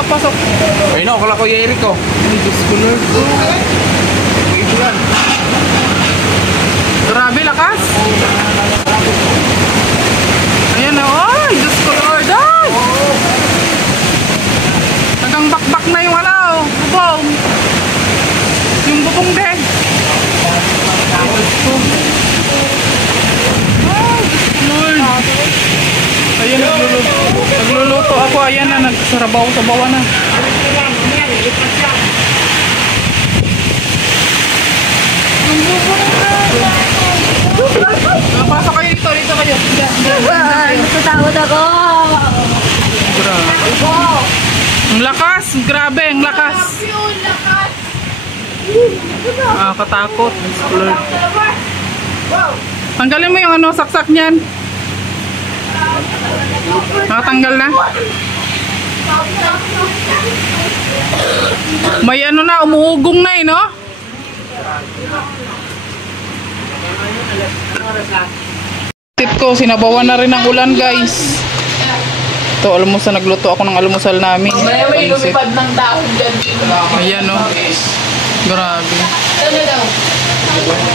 pasok, pasok. Ay no, kala ko yung Eric ko. Ay, Diyos ko Lord. Grabe, lakas. Ayan na, ay, Diyos ko Lord. Ay! Nagang bakbak na yung ano, bubong. Yung bubong din. Ay, Diyos ko Lord. Ayan, nagluluto ako. Ayan na, nagsarabaw-sabawa na. Pasok kayo dito, dito kayo. Natatakot ako. Grabe. Ang lakas, grabe, ang lakas. Katakot. Tanggalin mo yung ano, saksak niyan. Nakatanggal na. May ano na, umuugong na eh, no? Tip ko, sinabawan na rin ang ulan, guys. Ito, almusal, nagluto ako ng almusal namin. May lumipad ng dahon dyan. Ayan, no? Grabe. Ano daw?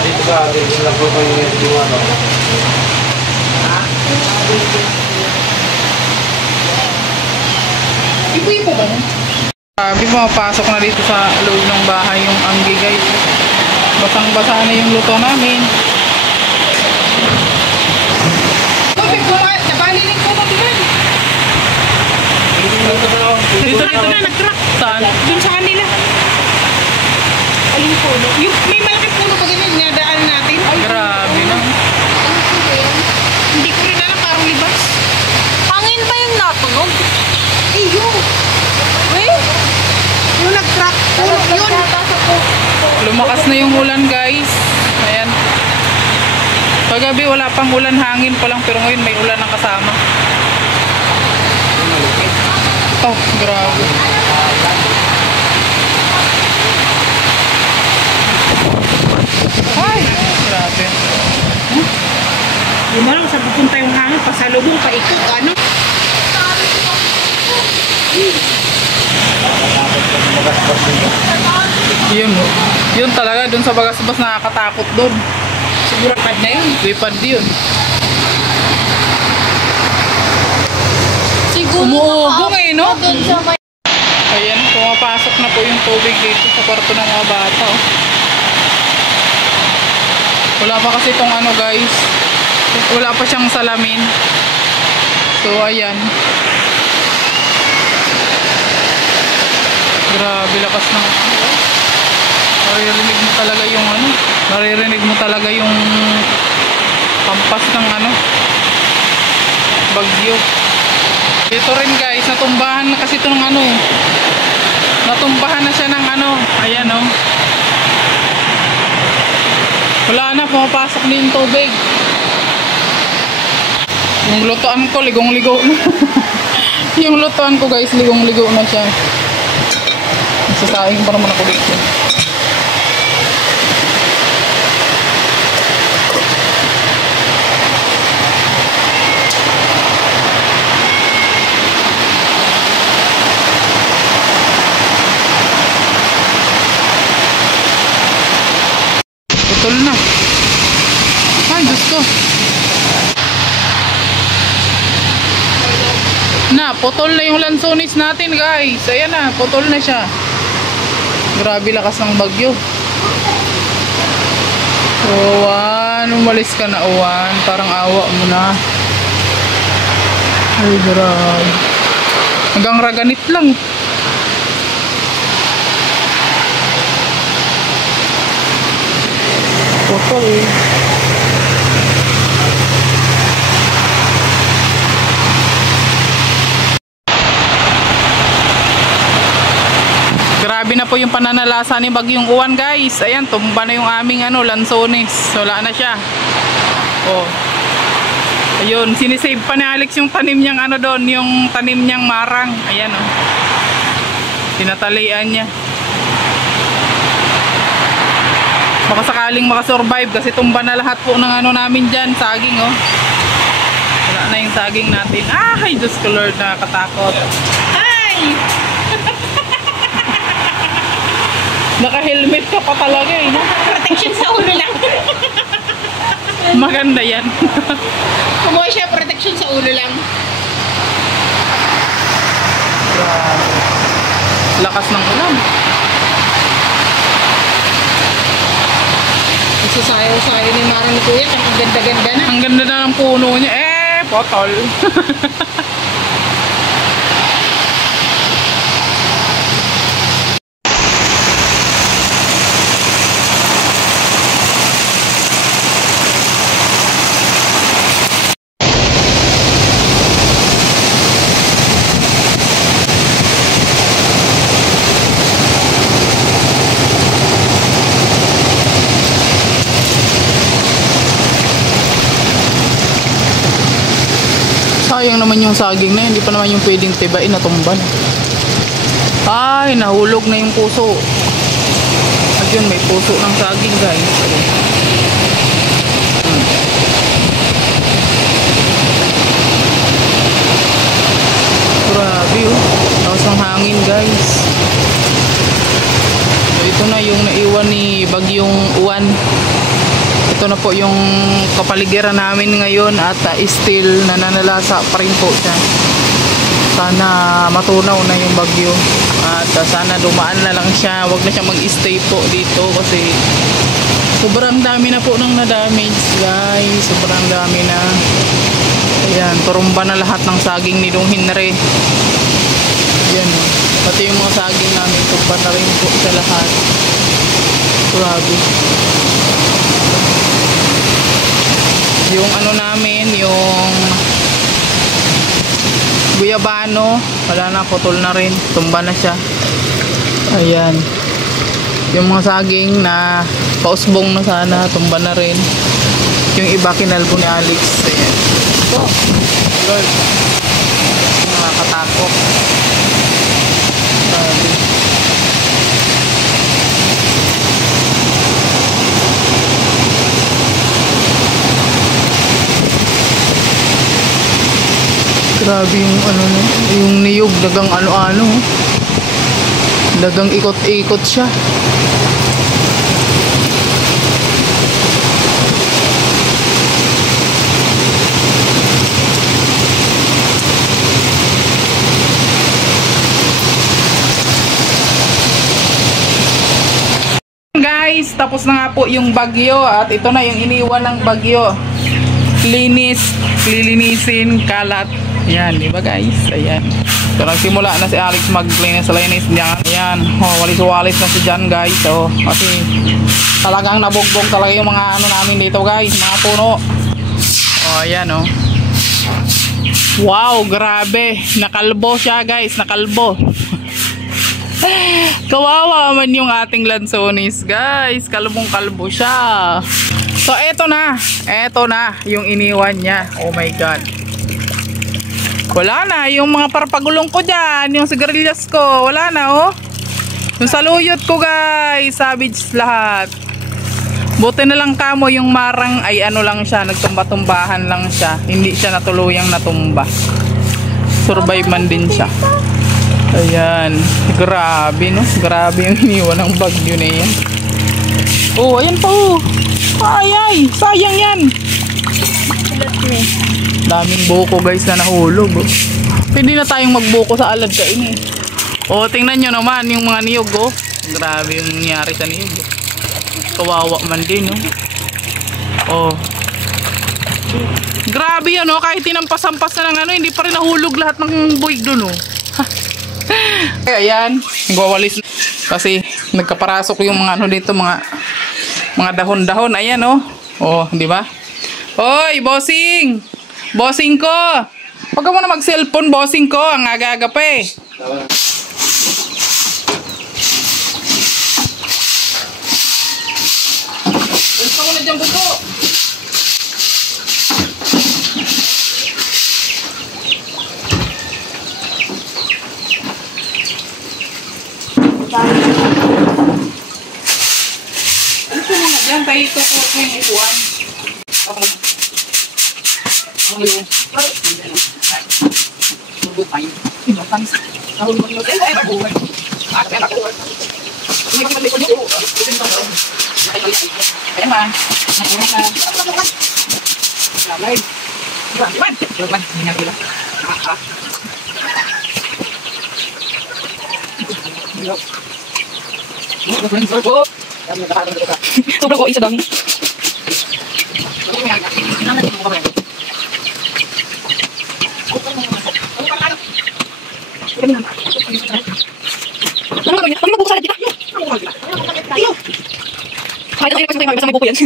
Dito ka, dito lang po yung ano. Ipo-ipo ba? Grabe, mapasok na dito sa loob ng bahay yung anggi, guys. Basang-basa na yung luto namin. Dito na, nag-crack. Saan? Dun sa kanila. Aling puno? Yung may malaking puno pa ganyan, nadaan natin. Grabe na. Hindi ko rin alam, parang libas. Hangin ba yung natunog? Iyo! Wait! Yung nag-crack puno, yun! Lumakas na yung ulan, guys. Ayan. Paggabi wala pang ulan, hangin pa lang, pero ngayon may ulan ang kasama. Oh, grabe. Ay, grabe. Yung malang sa pupunta yung hangin, pasalubong, paikot, ano? Yun, yun talaga, dun sa bagas-bas nakakatakot dun. Siguro pad na yun. Lipad yun. Siguro Umuugong eh, no? doon sa may... Ayan, pumapasok na po yung tubig dito sa kwarto ng mga bata. Oh. Wala pa kasi itong ano, guys. Wala pa siyang salamin. So, ayan. Grabe, lakas ng... Maririnig mo talaga yung ano. Maririnig mo talaga yung kampas ng ano. Bagyo. Ito rin, guys, natumbahan na kasi ito ng ano eh. Natumbahan na siya ng ano. Ayan, oh. Wala na, pumapasok na yung tubig. Yung lutuan ko, ligong-ligo na. Yung lutuan ko, guys, ligong-ligo na siya. Nagsasaing pa naman ako dito. Putol na. Ay, Diyos ko. Na, putol na yung lansones natin, guys. Ayan na, putol na siya. Grabe lakas ng bagyo. Uwan, umalis ka na, Uwan. Parang awa mo na. Ay, grabe. Hanggang raganit lang. Putol. Grabe na po yung pananalasa ni Bagyong Uwan, guys. Ayan, tumba na yung aming ano, lansones. Wala na siya. Oh. Ayun, sinisave pa ni Alex yung tanim niyang ano doon, yung tanim niyang marang. Ayan, oh. Tinatalian niya. Baka sakaling makasurvive kasi tumba na lahat po ng ano namin dyan, saging, oh. Wala na yung saging natin. Ay, Diyos ko Lord, nakakatakot. Ay! Naka-helmet ka pa talaga eh, no? Protection sa ulo lang. Maganda yan. Kumuha siya, protection sa ulo lang. Lakas ng ulan. Nagsasayaw-sayaw ni Mara ni Kuya. Ang ganda-ganda na. Ang ganda na ng puno niya. Potol. Sayang naman yung saging na yun. Hindi pa naman yung pwedeng tibain, natumban. Ay, nahulog na yung puso. At yun, may puso ng saging, guys. Grabe, oh. Tapos ang hangin, guys. So, ito na yung naiwan ni Bagyong Uwan. Ito na po yung kapaligiran namin ngayon at still nananalasa pa rin po siya. Sana matunaw na yung bagyo at sana dumaan na lang siya. Huwag na siya mag-stay po dito kasi sobrang dami na po ng na-damage, guys. Sobrang dami na. Ayan, turumba na lahat ng saging ni Dong Henry. Ayan, pati yung mga saging namin turumba na rin po sa lahat. Grabe. Yung ano namin, yung guyabano, wala na, putol na rin, tumba na siya. Ayan. Yung mga saging na pausbong na sana, tumba na rin. Yung iba kinalbo ni Alex. Ayan. Ito. Lord. Nakakatakot. Grabe yung ano, yung niyog, dagang ano-ano. Dagang ikot-ikot siya. Guys, tapos na nga po yung bagyo at ito na yung iniwan ng bagyo. Lilinisin, kalat. Ayan, diba guys? Ayan. So, nagsimula na si Alex maglinis diyan. Ayan. Oh, walis-walis na si Jan, guys. So, kasi talagang nabugbog talaga yung mga ano namin dito, guys. Mga puno. Oh, ayan, oh. Wow, grabe. Nakalbo siya, guys. Nakalbo. Kawawa man yung ating lansones, guys. Kalbong-kalbo siya. So, eto na. Eto na yung iniwan niya. Oh my God. Wala na. Yung mga parapagulong ko dyan. Yung sigarilyas ko. Wala na, oh. Yung saluyot ko, guys. Savage lahat. Buti na lang kamo yung marang ay ano lang siya. Nagtumba-tumbahan lang siya. Hindi siya natuluyang natumba. Survive man din siya. Ayan. Grabe, no? Grabe yung iniwan ng bagyo na yan. Oh, ayan pa, oh. Ay, sayang yan. Daming buko, guys, na nahulog, oh. Pwede na tayong magbuko sa alad kain, eh. Oh, tingnan nyo naman yung mga niyog, oh. Grabe yung nangyari sa niyog, oh. Kawawa man din, oh. Oh. Grabe yan, oh. Kahit tinampas-ampas na ng ano, hindi pa rin nahulog lahat ng buwig dun, oh. Ayan, nagwawalis kasi nagkaparasok yung mga ano dito, mga dahon-dahon. Ayan, oh. Oh, di ba? Hoy, bossing! Bossing ko! Huwag ka muna mag-cellphone, bossing ko. Ang aga-aga pa, eh. Gusto ko na dyan buko. Ano ko muna dyan? Tayo ito ko yung ikuan. Okay. Ang buko kayo. Inokan. Nahulog mo. Ay, buhay. Ayan ba? Iwan. Hingan sila. Sobrang ko isa dami. Ano gagawin niya? Kami magbukas agad kita. Kahit ang ina kasi may buko yan.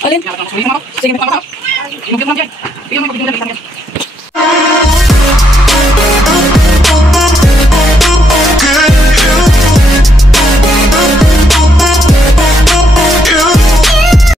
Alin? Sige, magpapasok. Bigyan mo yung